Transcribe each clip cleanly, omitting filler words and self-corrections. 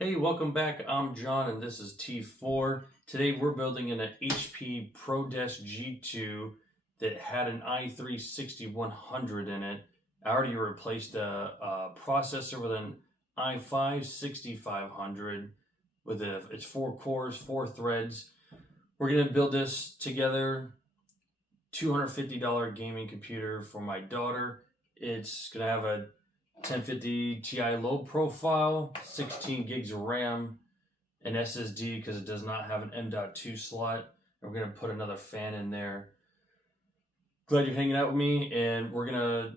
Hey, welcome back. I'm John and this is T4. Today we're building an HP ProDesk G2 that had an i3-6100 in it. I already replaced a processor with an i5-6500 with it's 4 cores, 4 threads. We're going to build this together. $250 gaming computer for my daughter. It's going to have a 1050 Ti low profile, 16 gigs of RAM, an SSD because it does not have an M.2 slot. And we're going to put another fan in there. Glad you're hanging out with me, and we're going to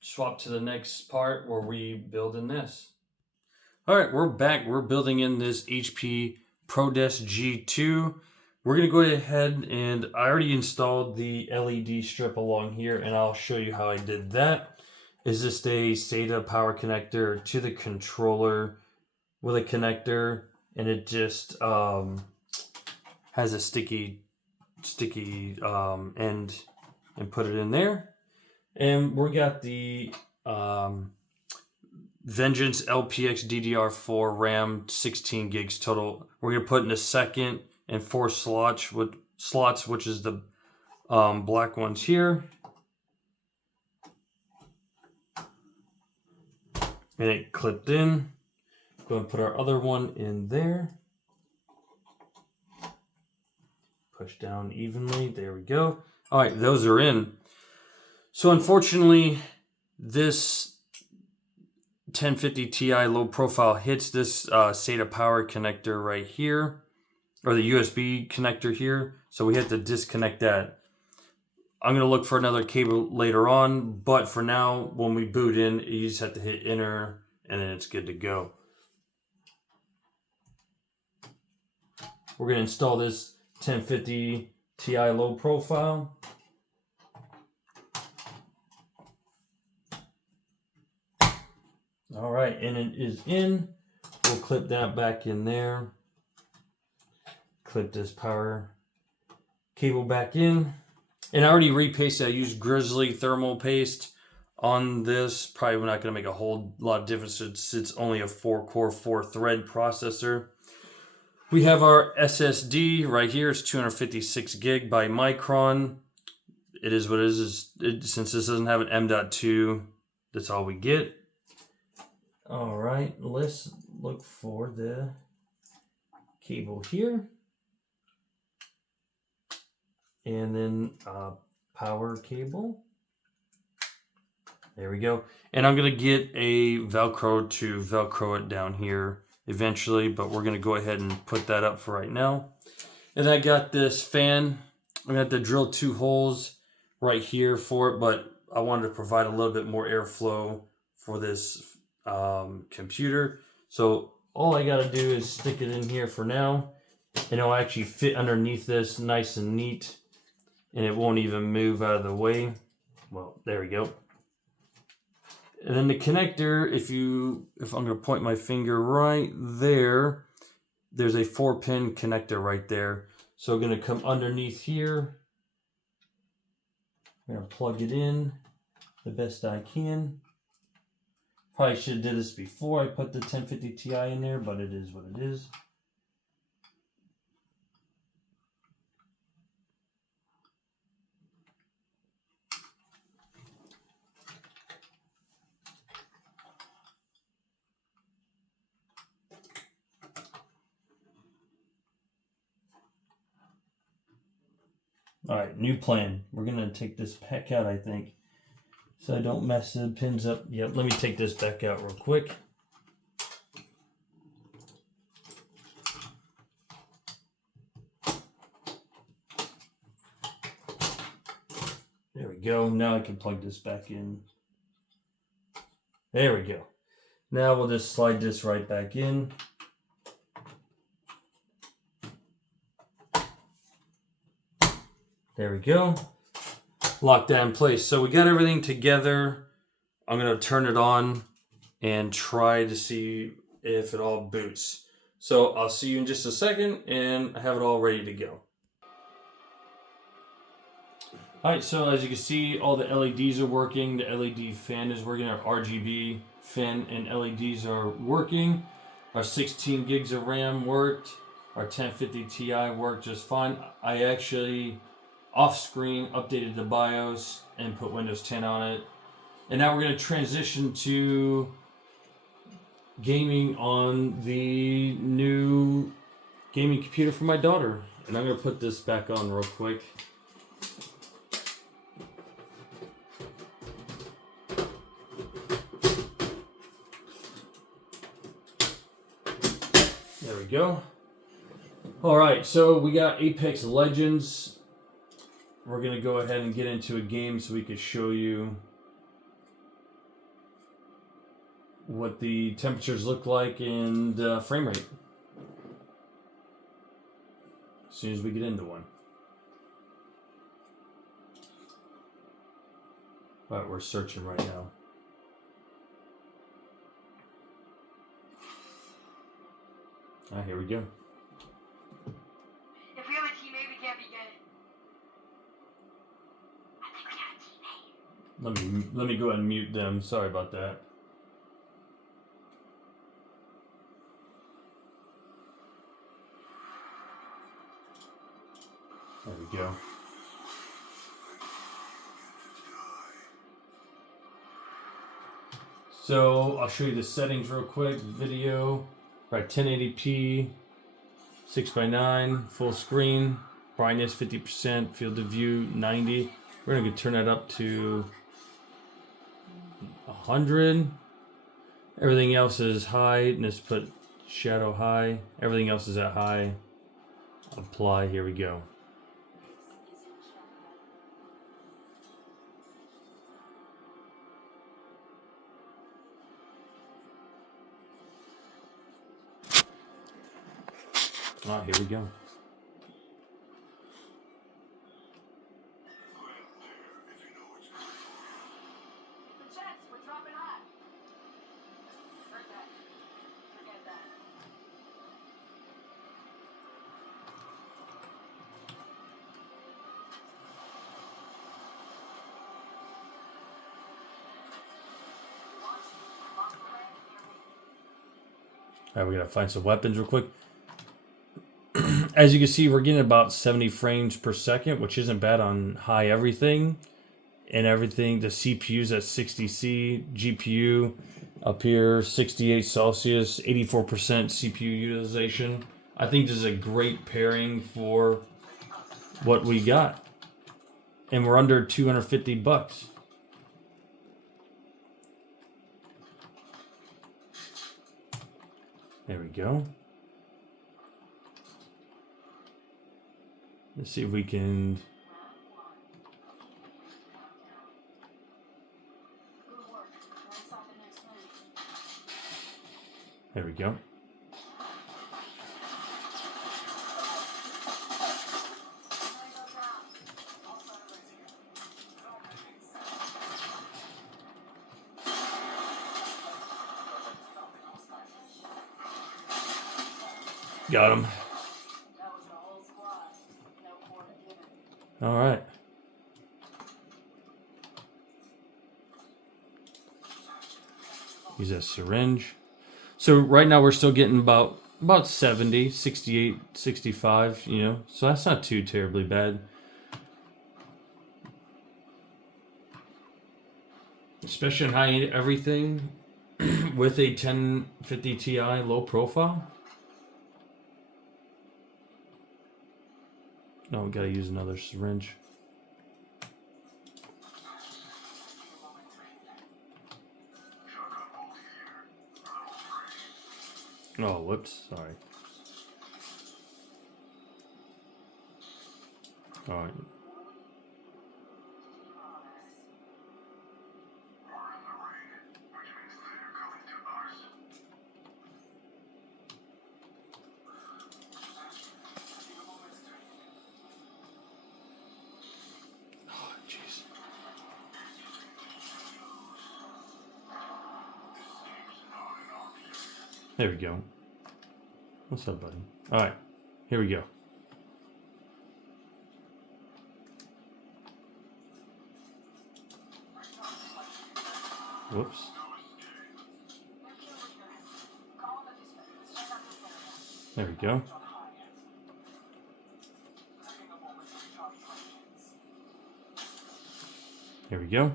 swap to the next part where we build in this. All right, we're back. We're building in this HP ProDesk G2. We're going to go ahead and I already installed the LED strip along here, and I'll show you how I did that. Is just a SATA power connector to the controller with a connector, and it just has a sticky end, and put it in there. And we got the Vengeance LPX DDR4 RAM, 16 gigs total. We're gonna put in a second and 4 slots, which is the black ones here. And it clipped in. Go and put our other one in there. Push down evenly. There we go. All right, those are in. So unfortunately, this 1050 Ti low profile hits this SATA power connector right here, or the USB connector here. So we have to disconnect that. I'm going to look for another cable later on, but for now, when we boot in, you just have to hit enter, and then it's good to go. We're going to install this 1050 Ti low profile. All right, and it is in. We'll clip that back in there. Clip this power cable back in. And I already repasted. I used Grizzly thermal paste on this. Probably not going to make a whole lot of difference since it's only a 4-core, 4-thread processor. We have our SSD right here. It's 256 gig by Micron. It is what it is. Since this doesn't have an M.2, that's all we get. All right, let's look for the cable here. And then power cable. There we go. And I'm going to get a Velcro to Velcro it down here eventually, but we're going to go ahead and put that up for right now. And I got this fan. I'm going to have to drill 2 holes right here for it, but I wanted to provide a little bit more airflow for this computer. So all I got to do is stick it in here for now, and it'll actually fit underneath this nice and neat. And it won't even move out of the way. Well, there we go. And then the connector, if I'm going to point my finger right there, there's a 4-pin connector right there. So I'm going to come underneath here. I'm going to plug it in the best I can. Probably should have did this before I put the 1050 Ti in there, but it is what it is. All right, new plan. We're going to take this back out, I think, so I don't mess the pins up. Yep, let me take this back out real quick. There we go. Now I can plug this back in. There we go. Now we'll just slide this right back in. There we go. Lock that in place. So we got everything together. I'm going to turn it on and try to see if it all boots. So I'll see you in just a second, and I have it all ready to go. Alright, so as you can see, all the LEDs are working. The LED fan is working. Our RGB fan and LEDs are working. Our 16 gigs of RAM worked. Our 1050 Ti worked just fine. I actually, off screen, updated the BIOS and put Windows 10 on it. And now we're going to transition to gaming on the new gaming computer for my daughter. And I'm going to put this back on real quick. There we go. Alright, so we got Apex Legends. We're going to go ahead and get into a game so we can show you what the temperatures look like and frame rate as soon as we get into one. Alright, we're searching right now. Ah, here we go. If we have a teammate, we can't be good. I think we have a teammate. Let me go ahead and mute them. Sorry about that. There we go. So I'll show you the settings real quick. Video, right? 1080p, 6:9, full screen, brightness 50%, field of view 90. We're gonna turn that up to 100. Everything else is high, and let's put shadow high. Everything else is at high. Apply. Here we go. Ah, here we go. The jets, we're dropping high. Heard that. Forget that. Alright, we gotta find some weapons real quick. As you can see, we're getting about 70 frames per second, which isn't bad on high everything. And everything, the CPU's at 60C, GPU up here, 68 Celsius, 84% CPU utilization. I think this is a great pairing for what we got. And we're under 250 bucks. There we go. Let's see if we can. There we go. Got him. All right. Use that syringe. So right now we're still getting about 70, 68, 65, you know. So that's not too terribly bad. Especially on high everything with a 1050 Ti low profile. No, we gotta use another syringe. Oh, whoops, sorry. All right. There we go. What's up, buddy? All right, here we go. Whoops. There we go. Here we go.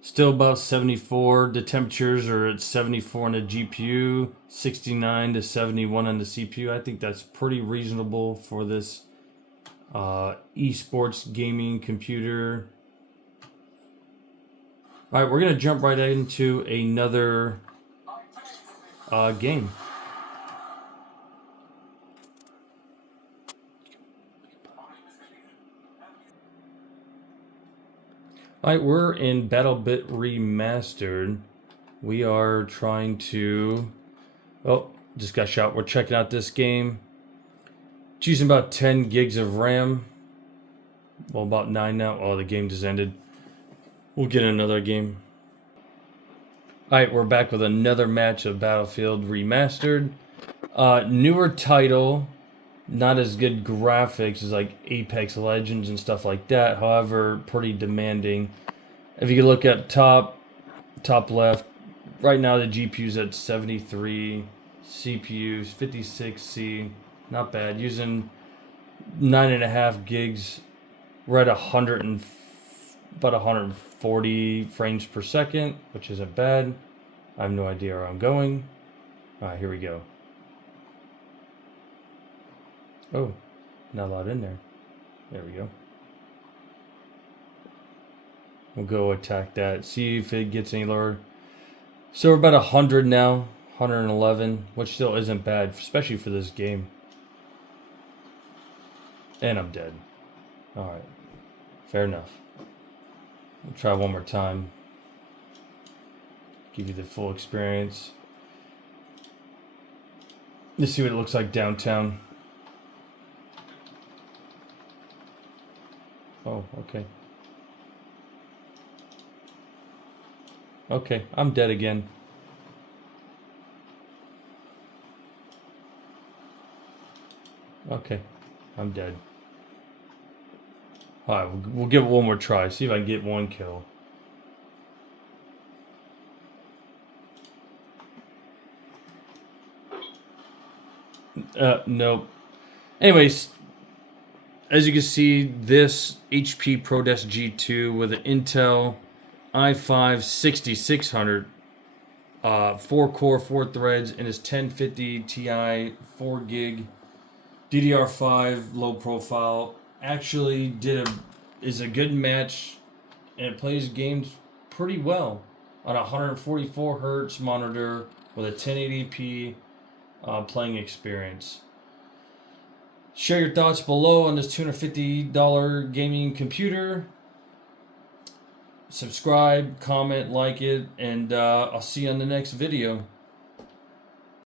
Still about 74. The temperatures are at 74 on the GPU, 69 to 71 on the CPU. I think that's pretty reasonable for this esports gaming computer. All right, we're gonna jump right into another game. Alright, we're in BattleBit Remastered. We are trying to... Oh, just got shot. We're checking out this game. It's using about 10 gigs of RAM. Well, about 9 now. Oh, the game just ended. We'll get another game. Alright, we're back with another match of Battlefield Remastered. Newer title. Not as good graphics as like Apex Legends and stuff like that. However, pretty demanding. If you can look at top left, right now the GPU's at 73, CPU's 56C. Not bad. Using 9.5 gigs. We're at about 140 frames per second, which isn't bad. I have no idea where I'm going. Alright, here we go. Oh, not a lot in there. There we go. We'll go attack that. See if it gets any lower. So we're about 100 now. 111, which still isn't bad, especially for this game. And I'm dead. Alright. Fair enough. We'll try one more time. Give you the full experience. Let's see what it looks like downtown. Oh, okay. Okay, I'm dead again. Okay, I'm dead. Alright, we'll give it one more try. See if I can get one kill. Nope. Anyways, as you can see, this HP ProDesk G2 with an Intel i5 6600, 4-core, 4 threads, and his 1050 Ti 4 gig DDR5 low profile actually is a good match, and it plays games pretty well on a 144 hertz monitor with a 1080p playing experience. Share your thoughts below on this $250 gaming computer. Subscribe, comment, like it, and I'll see you on the next video.